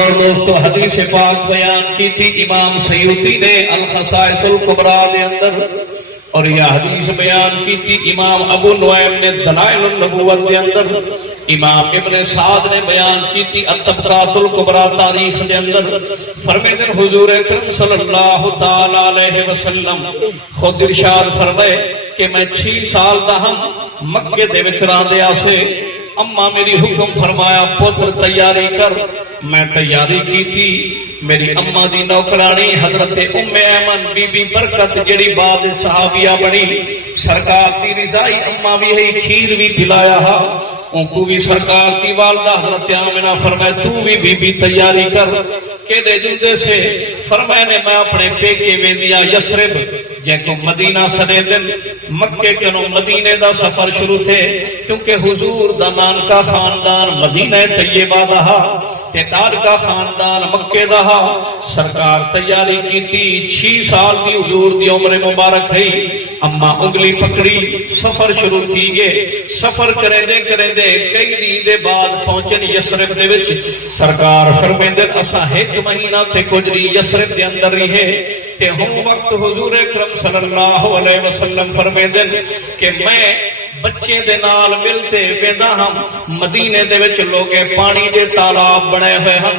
پڑھو دوستو، حدیث پاک بیان کی تھی امام سیوطی نے الخصائص الکبریٰ دے اندر، اور یہ حدیث بیان کی تھی امام ابو نعیم نے دلائل النبوت دے اندر، امام ابن سعد نے بیان کی تھی الطبقات الکبریٰ تاریخ دے اندر۔ فرمیدن حضور اکرم صلی اللہ تعالیٰ علیہ وسلم خود ارشاد فرمائے کہ میں 6 سال دا ہم مکے دے وچ راندے آسے، اماں میری حکم فرمایا پتر تیاری کر، میں تیاری کی تھی۔ میری اماں دی نوکرانی حضرت ام ایمن بی بی برکت جڑی بعد صحابیہ بنی، سرکار دی رضائی اماں بھی ہے، کھیر بھی پلایا ہا، ان کو بھی سرکار دی والدہ حضرت آمنہ فرمائے تو بھی بی بی تیاری کر کہ دے جلدے سے فرمائے نے میں اپنے پیکے میں دیا یسرب جے کو مدینہ سنے دن مکے کنو مدینے دا سفر شروع تھے، کیونکہ حضور دمان کا خاندان مدینہ طیبہ دہا تے دار کا خاندان مکے دہا۔ سرکار تیاری کی تھی، 6 سال دی حضور دی عمر مبارک ہے، اما انگلی پکڑی سفر شروع کی گئے، سفر کریں دے کئی دن دے بعد پہنچن یسرب دے وچ۔ سرکار فرمیندن اسا 1 مہینہ تے گزری یسرب دے اندر ہی ہے تے ہم وقت حضور اکرم صلی اللہ علیہ وسلم فرمیندن کہ میں بچے دے نال ملتے ویندا ہم مدینے دے وچ لوگے پانی دے تالاب بنے ہوئے ہم،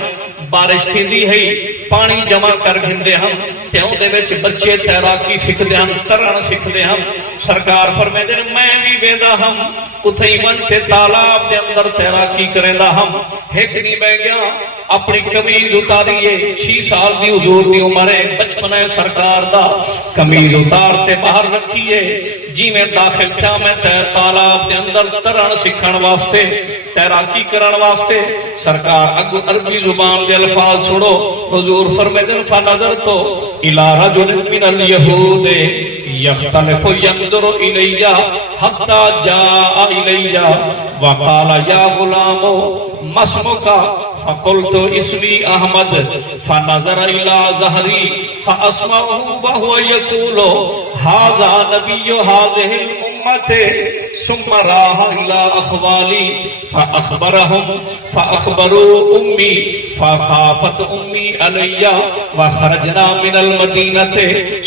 بارش تھیندی ہے پانی جمع کر گھندے ہم تے اون دے وچ بچے تیراکی سکھدے ہم، ترن سکھدے ہم۔ سرکار فرمیندے میں بھی ویندا ہم اتھے من تے تالاب دے اندر تیراکی کریندا ہم۔ ایک نہیں میں گیا اپنی قمیض اتاریے، 6 سال دی حضور دی عمر ہے، بچپن ہے سرکار دا، قمیض اتار تے باہر رکھیے، جی میں داخل تھا میں تالاب دے اندر ترن سکھن واسطے، تیراکی کرن واسطے۔ سرکار اگو عربی زبان دے الفاظ سنو، حضور فرمیدن فنظرت الی رجل من الیہود یختلف ینظر الی حتی جاء الی وقال یا غلام ما اسمک فقلت اسمی احمد فنظر الی ظہری فاسمعه وهو یقول ھذا نبی ھذہ الامة ثم راح الى اخوالی فاخبرهم فاخبروا امی فخافت امی علی وخرجنا من المدینہ۔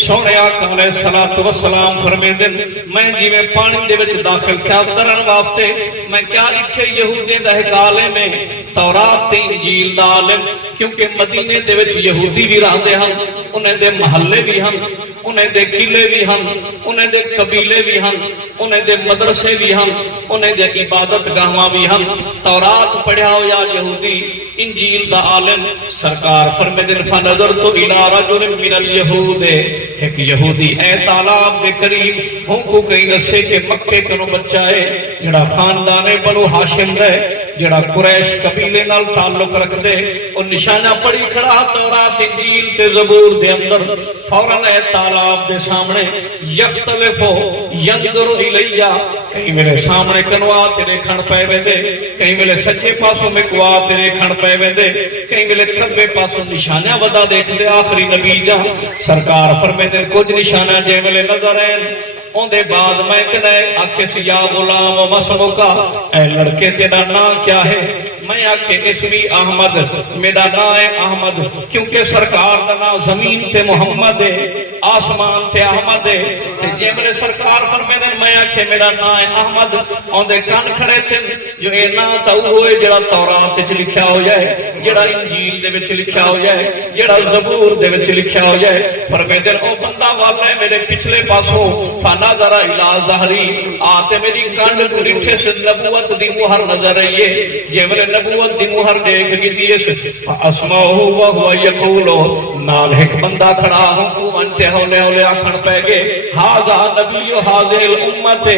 سونے آقا علیہ الصلوۃ والسلام فرمیندن میں جی میں پانی دے وچ داخل کیا ترن واسطے، میں کیا لکھے یہودی دے حوالے میں تورات تے انجیل دا عالم، کیونکہ مدینے دے وچ یہودی بھی رہندے ہن، انہیں دے محلے بھی ہن، انہیں دے قلعے بھی ہن، انہیں دے قبیلے بھی ہن، انہیں دے مدرسے بھی ہن، انہیں دے عبادت گاہاں بھی ہن۔ تورات پڑھیا ہو یا یہودی، انجیل دا عالم۔ سرکار فرمیندن فنظرت الی رجل من الیہود، ایک یہودی اے تالاب دے قریب ہم کو کہیں نسے کہ مکے کنو بچہ ہے جڑا خاندان بنو ہاشم ہے، جڑا قریش قبیلے نال تعلق رکھ دے، اور نشانہ پڑھی کھڑا تورات انجیل تے زبور دے اندر۔ فوراً اے تالاب دے سامنے یختلف ینظر الیہ، کہیں میرے سامنے کنوا تیرے کھڑ پے ویندے، کہیں میرے سجے پاسوں میں کوا تیرے کھڑ پے ویندے، کہیں میرے کھبے پاسوں نشانہ ودا دیکھ دے آخری نبی جا۔ سرکار فرمیندے کچھ نشانہ جے میرے نظر ہیں، اون دے بعد میں کہے آکھے سی یا غلام مسموکا، اے لڑکے تیرا نام کیا ہے؟ میں آکھے اسمی احمد، میرا نام ہے احمد، کیونکہ سرکار دا نام زمین تے محمد ہے، آسمان تے احمد ہے۔ جے میرے سرکار فرمیندے میں آکھے میرا نام ہے احمد، اون دے کان کھڑے تھے جو اے نام تا ہوئے جڑا تورات وچ لکھیا ہو جائے، جڑا انجیل دے وچ لکھیا ہو جائے، جڑا زبور دے وچ لکھیا ہو جائے۔ فرمیندے او بندہ والا ہے میرے پچھلے پاسوں فنظر الی ظہری، آتے میری کانڈ کو رٹھے سے نبوت دی مہر نظر رہی ہے، جے میرے نبوت دی مہر دیکھ گی دیس فاسمعه وهو يقول، نال ایک بندہ کھڑا ہوں کو انتے ہولے ہولے آکھن پہ گے ھذا نبی ھذہ الامت،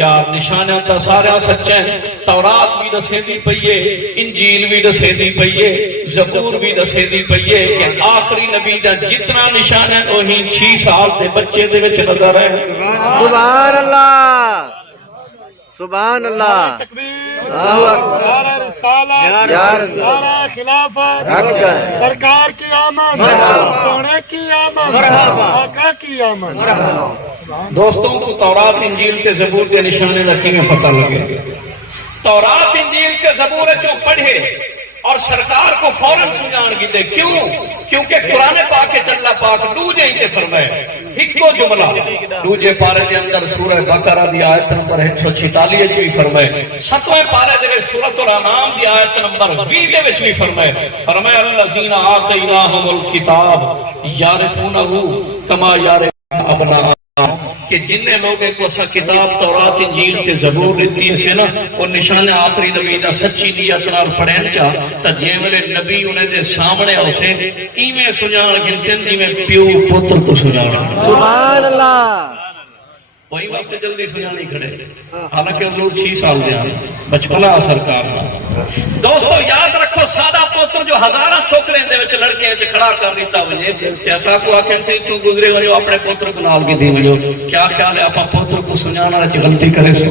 یا نشانہ تا سارا سچا ہے۔ تورات بھی دسے دی پئیے، انجیل بھی دسے دی پئیے، زبور بھی دسے دی پئیے کہ آخری نبی دا جتنا نشانہ ہے وہی 6 سال دے بچے دے وچ نظر ہے۔ سبحان اللہ، سبحان اللہ، نعرہ رسالت، نعرہ خلافت، سرکار کی آمد، سونے کی آمد، آقا کی آمد۔ دوستوں کو تورات انجیل کے زبور کے نشانے رکھیں میں پتہ لگے، تورات انجیل کے زبور جو پڑھے اور سرکار کو فوراً سمجھان کی دے کیوں؟ کیونکہ قرآن پاک کے اللہ پاک دوجے ہی تے فرمائے ہکو جملہ دوجے پارے دے اندر سورہ بقرہ دی آیت نمبر 146 وچ بھی فرمائے، 7ویں پارے دے وچ سورۃ الانعام دی آیت نمبر 20 دے وچ بھی فرمائے الذین آتیناہم الکتاب یعرفونہ کما یعرفون ابناءہم، کہ جن لوگوں کو اسا کتاب تورات انجیل تے زبور دیتی ہے نا وہ نشان آخری نبی دا سچی نیت نال پڑھن چا تا جیویں نبی انہیں دے سامنے اوسے ایویں سجان گنسن جویں پیو پتر کو سجان۔ سبحان اللہ۔ وہی واسطے جلدی سجانی کھڑے، حالانکہ حضور 6 سال دے ہیں، بچپنا سرکار کا۔ دوستو یاد رکھو سادہ پوتر جو ہزاراں چھوکرے دے وچ لڑکے وچ کھڑا کر دیتا وجے تے اسا کو آکھن سے تو گزرے وجو اپنے پوتر کو نال کے دی وجو کیا خیال ہے اپا پوتر کو سجانا وچ غلطی کرے سو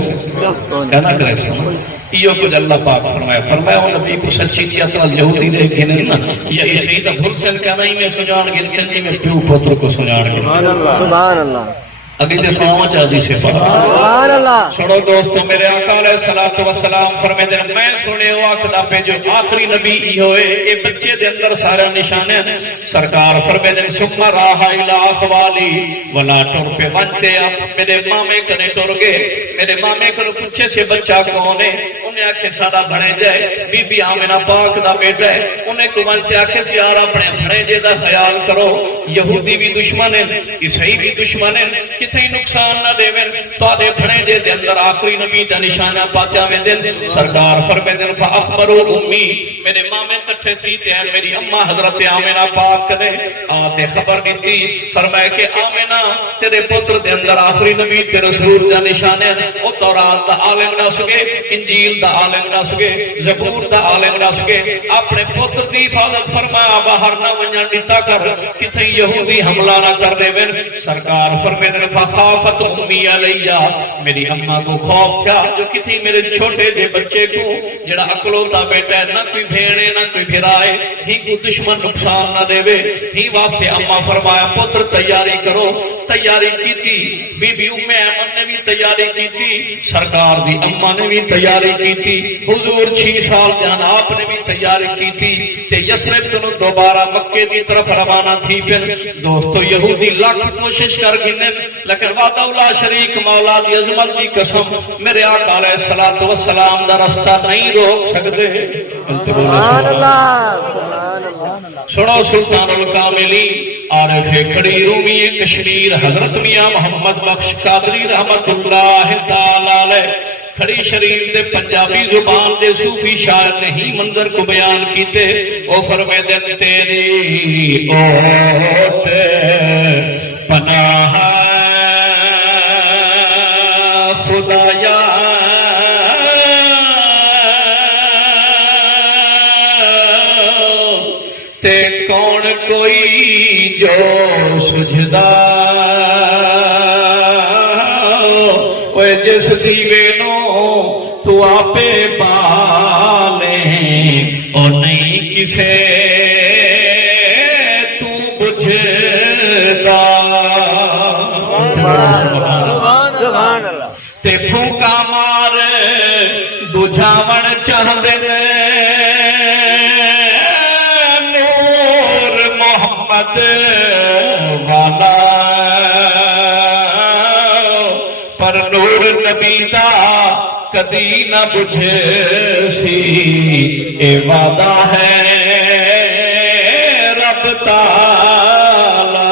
کیا نہ کرے سو؟ یہ کچھ اللہ پاک فرمایا وہ نبی کو سچی نیت نال یہودی دے گنے نا یا عیسائی دا بھلسن کہنا ہی میں سجان گن چنجی میں پیو پوتر کو سجان گن۔ سبحان اللہ۔ اگلی دے سلامہ چاہدی سے سبحان اللہ۔ سنو دوستو میرے آقا علیہ الصلوۃ والسلام فرمائے دے میں سنے ہوا کدا پہ جو آخری نبی ای ہوئے اے بچے دے اندر سارا نشانے سرکار فرمائے دے ثم راہ الی اخوالی ولا ٹر پہ بنتے اب میرے مامے کنے ٹر گئے، میرے مامے کنے پوچھے سے بچہ کون ہے؟ انہیں آکھے سادہ بھڑے جائے بی بی آمنہ پاک دا بیٹا ہے۔ انہیں کمالتے آکھے سے یار اپنے بھڑے جے دا خیال کرو، یہودی بھی دشمن ہیں، عیسائی بھی دشمن ہیں، کتنی نقصان نہ دے میں تو دے بھڑے جے دے اندر آخری نبی دا نشانہ پاتیا میں دن سرکار فرمے دن فاخبرو امی میرے مامے کٹھے تھیتے ہیں میری اممہ حضرت آمنہ پاک نے آتے خبر دیتی فرمائے کہ آمنہ تیرے پتر دے اندر آخری نبی تے رسول دا نشانے او تورات دا عالم نہ سکے، انجیل دا عالم نہ سکے، زبور دا عالم نہ سکے، اپنے پتر دی حفاظت فرمایا باہر نہ ونجن دیتا کر کتنی یہودی حملہ نہ کر دے میں سرکار فرمے دن فخافت امی علیہ میری اماں کو خوف تھا جو کتنی میرے چھوٹے جے بچے کو جڑا اکلوتا بیٹا ہے نہ کوئی بھیڑے نہ کوئی بھرائے ہی کو دشمن نقصان نہ دے وے ہی واسطے اماں فرمایا پتر تیاری کرو، تیاری کی تھی بی بی ام ایمن نے بھی تیاری کی تھی، سرکار دی اماں نے بھی تیاری کی تھی، حضور 6 سال جان آپ نے بھی تیاری کی تھی تے یسرب تو دوبارہ مکے دی طرف روانہ تھی پھر دوستو یہودی لاکھ کوشش کر گنے لیکن وعدہ اللہ شریک مولا دی عظمت دی قسم میرے آقا علیہ الصلوۃ والسلام دا رستہ نہیں روک سکتے۔ سبحان اللہ۔ سبحان اللہ۔ سنو سلطان الکاملین عارف کھڑی رومی کشمیر حضرت میاں محمد بخش قادری رحمت اللہ تعالی علیہ کھڑی شریف دے پنجابی زبان دے صوفی شاعر نے ہی منظر کو بیان کیتے او فرمے دن تیری اوٹ پناہ خدایا تے کون کوئی جو سجدہ اوے جس دیوے نو تو آپے بالے اور نہیں کسے تو بجھدا سبحان اللہ۔ تے پھونکا مار بجھاون چاہندے نور محمد والا پر نور نبی دا کدی نہ بجھے سی اے وعدہ ہے رب تعالی۔